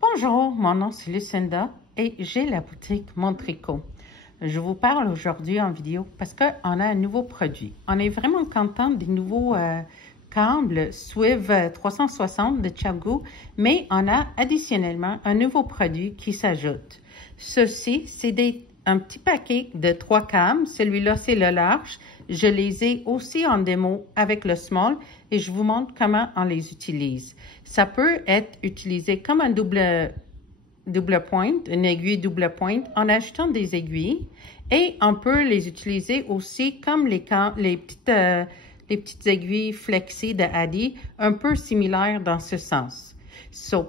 Bonjour, mon nom c'est Lucinda et j'ai la boutique Mon Tricot. Je vous parle aujourd'hui en vidéo parce qu'on a un nouveau produit. On est vraiment content des nouveaux câbles Swiv 360 de Chiaogu, mais on a additionnellement un nouveau produit qui s'ajoute. Ceci, c'est un petit paquet de 3 câbles. Celui-là, c'est le large. Je les ai aussi en démo avec le small et je vous montre comment on les utilise. Ça peut être utilisé comme un double pointe, une aiguille double pointe, en ajoutant des aiguilles. Et on peut les utiliser aussi comme les petites aiguilles flexi de Addi, un peu similaires dans ce sens.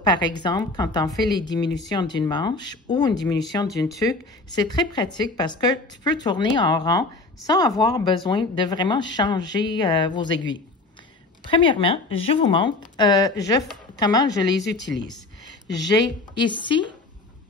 Par exemple, quand on fait les diminutions d'une manche ou une diminution d'une tuque, c'est très pratique parce que tu peux tourner en rond sans avoir besoin de vraiment changer vos aiguilles. Premièrement, je vous montre comment je les utilise. J'ai ici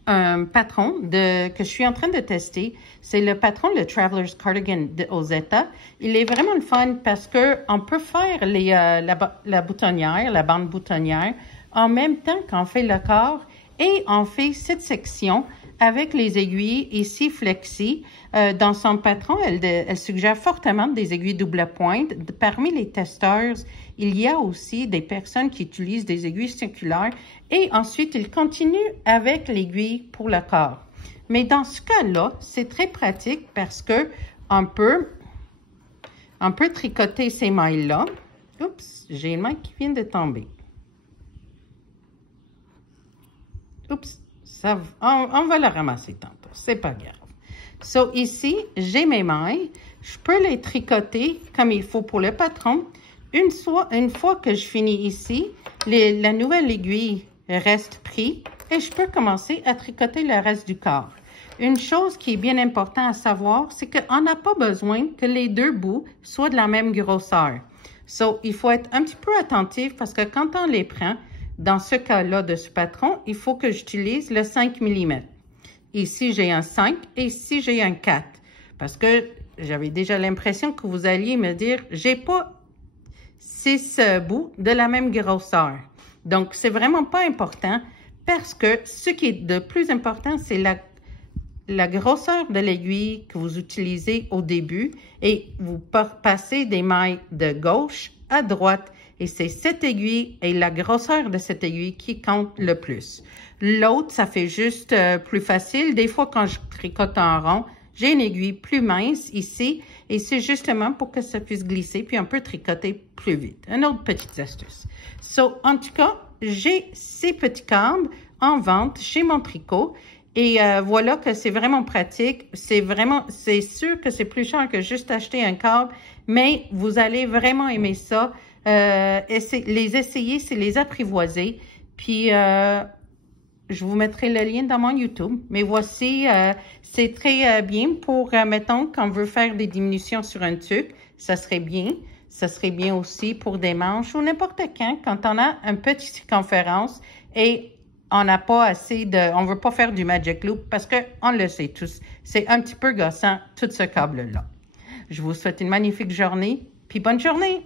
un patron que je suis en train de tester. C'est le patron, le Traveler's Cardigan de Ozetta. Il est vraiment le fun parce qu'on peut faire la boutonnière, la bande boutonnière, en même temps qu'on fait le corps et on fait cette section avec les aiguilles ici flexi. Dans son patron, elle suggère fortement des aiguilles double pointe. Parmi les testeurs, il y a aussi des personnes qui utilisent des aiguilles circulaires et ensuite ils continuent avec l'aiguille pour le corps. Mais dans ce cas-là, c'est très pratique parce que on peut tricoter ces mailles-là. Oups, j'ai une maille qui vient de tomber. Oups, on va la ramasser tantôt, c'est pas grave. So, ici, j'ai mes mailles. Je peux les tricoter comme il faut pour le patron. Une fois que je finis ici, la nouvelle aiguille reste prise et je peux commencer à tricoter le reste du corps. Une chose qui est bien importante à savoir, c'est qu'on n'a pas besoin que les deux bouts soient de la même grosseur. So, il faut être un petit peu attentif parce que quand on les prend, dans ce cas-là de ce patron, il faut que j'utilise le 5 mm. Ici, j'ai un 5 et ici, j'ai un 4. Parce que j'avais déjà l'impression que vous alliez me dire, j'ai pas 6 bouts de la même grosseur. Donc, c'est vraiment pas important parce que ce qui est de plus important, c'est la grosseur de l'aiguille que vous utilisez au début et vous passez des mailles de gauche à droite. Et c'est cette aiguille et la grosseur de cette aiguille qui compte le plus. L'autre, ça fait juste plus facile. Des fois, quand je tricote en rond, j'ai une aiguille plus mince ici. Et c'est justement pour que ça puisse glisser, puis on peut tricoter plus vite. Une autre petite astuce. En tout cas, j'ai ces petits câbles en vente chez Mon Tricot. Et voilà que c'est vraiment pratique. C'est sûr que c'est plus cher que juste acheter un câble, mais vous allez vraiment aimer ça. Les essayer, c'est les apprivoiser. Puis, je vous mettrai le lien dans mon YouTube. Mais voici, c'est très bien pour, mettons, quand on veut faire des diminutions sur un tuque, ça serait bien. Ça serait bien aussi pour des manches ou n'importe quand on a une petite circonférence et on n'a pas assez on veut pas faire du magic loop parce que on le sait tous. C'est un petit peu gossant, tout ce câble-là. Je vous souhaite une magnifique journée, puis bonne journée!